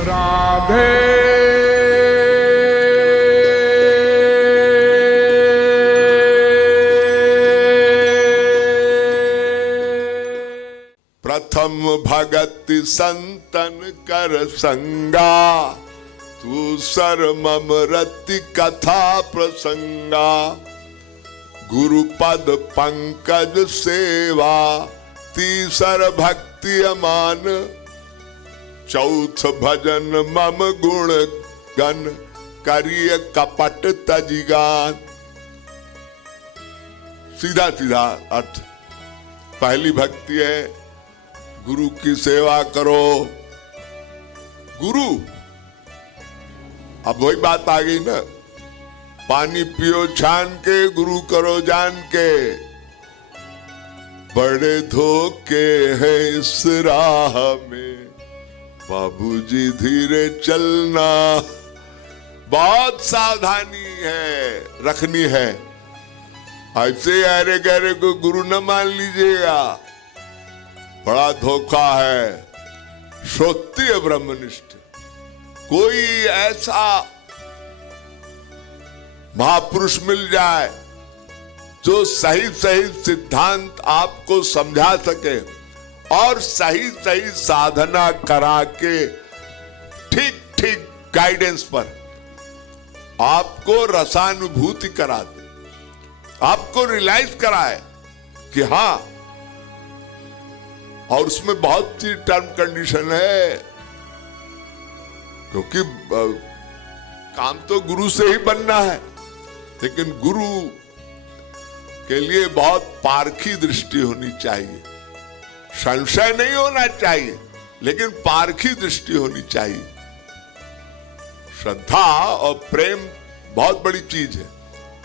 राधे प्रथम भगत संतन कर संगा, तू सर मम रति कथा प्रसंगा। गुरु पद पंकज सेवा, तीसर भक्ति अमान। चौथ भजन मम गुण गण, करिय कपट तजिगान। सीधा सीधा अर्थ, पहली भक्ति है गुरु की सेवा करो। गुरु, अब वही बात आ गई ना, पानी पियो छान के, गुरु करो जान के। बड़े धोखे हैं इस राह में, बाबूजी धीरे चलना। बहुत सावधानी है रखनी है, ऐसे अरे गहरे को गुरु न मान लीजिएगा, बड़ा धोखा है। श्रोत्रिय ब्रह्मनिष्ठ कोई ऐसा महापुरुष मिल जाए जो सही सही सिद्धांत आपको समझा सके और सही सही साधना करा के ठीक ठीक गाइडेंस पर आपको रसानुभूति करा दे, आपको रियलाइज कराए कि हाँ। और उसमें बहुत सी टर्म कंडीशन है, क्योंकि काम तो गुरु से ही बनना है, लेकिन गुरु के लिए बहुत पारखी दृष्टि होनी चाहिए। संशय नहीं होना चाहिए, लेकिन पारखी दृष्टि होनी चाहिए। श्रद्धा और प्रेम बहुत बड़ी चीज है,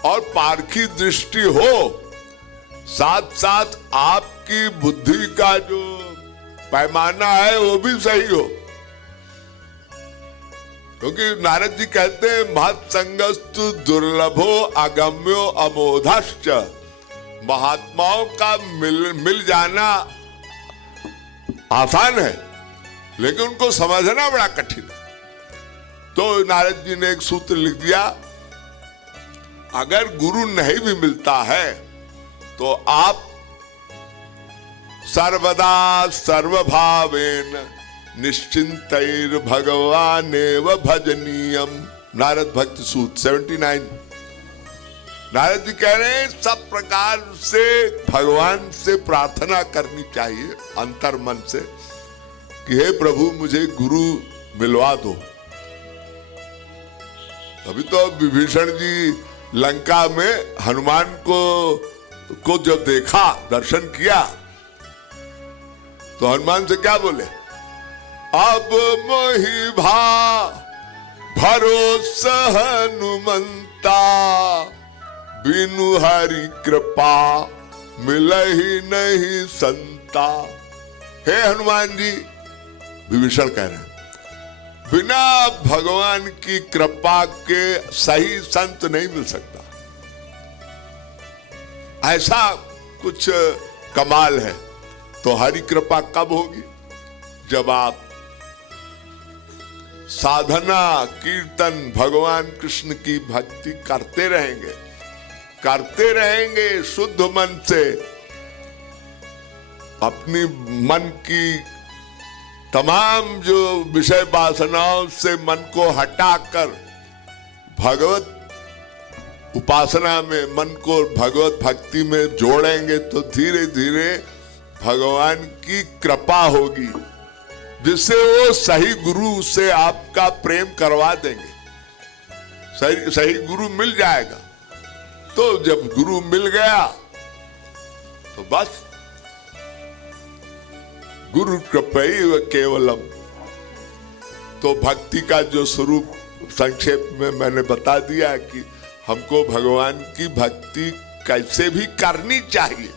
और पारखी दृष्टि हो, साथ साथ आपकी बुद्धि का जो पैमाना है वो भी सही हो। क्योंकि नारद जी कहते हैं महत्संगस्तु दुर्लभो अगम्यो अमोधश्च। महात्माओं का मिल जाना आसान है, लेकिन उनको समझना बड़ा कठिन है। तो नारद जी ने एक सूत्र लिख दिया, अगर गुरु नहीं भी मिलता है तो आप सर्वदा सर्वभावेन निश्चिंतैर भगवानेव भजनीयम। नारद भक्ति सूत्र 79। नारद जी कह रहे हैं सब प्रकार से भगवान से प्रार्थना करनी चाहिए अंतर मन से कि हे प्रभु मुझे गुरु मिलवा दो। अभी तो विभीषण जी लंका में हनुमान को जब देखा, दर्शन किया, तो हनुमान से क्या बोले, अब मोहि भरोसा हनुमंता, बिनु हरि कृपा मिलहि नहीं संता। हे हनुमान जी, विभीषण कह रहे हैं, बिना भगवान की कृपा के सही संत नहीं मिल सकता। ऐसा कुछ कमाल है। तो हरि कृपा कब होगी? जब आप साधना, कीर्तन, भगवान कृष्ण की भक्ति करते रहेंगे शुद्ध मन से। अपनी मन की तमाम जो विषय वासनाओं से मन को हटाकर भगवत उपासना में, मन को भगवत भक्ति में जोड़ेंगे, तो धीरे धीरे भगवान की कृपा होगी, जिससे वो सही गुरु से आपका प्रेम करवा देंगे। सही गुरु मिल जाएगा। तो जब गुरु मिल गया तो बस गुरु कृपैव केवलम। तो भक्ति का जो स्वरूप संक्षेप में मैंने बता दिया कि हमको भगवान की भक्ति कैसे भी करनी चाहिए।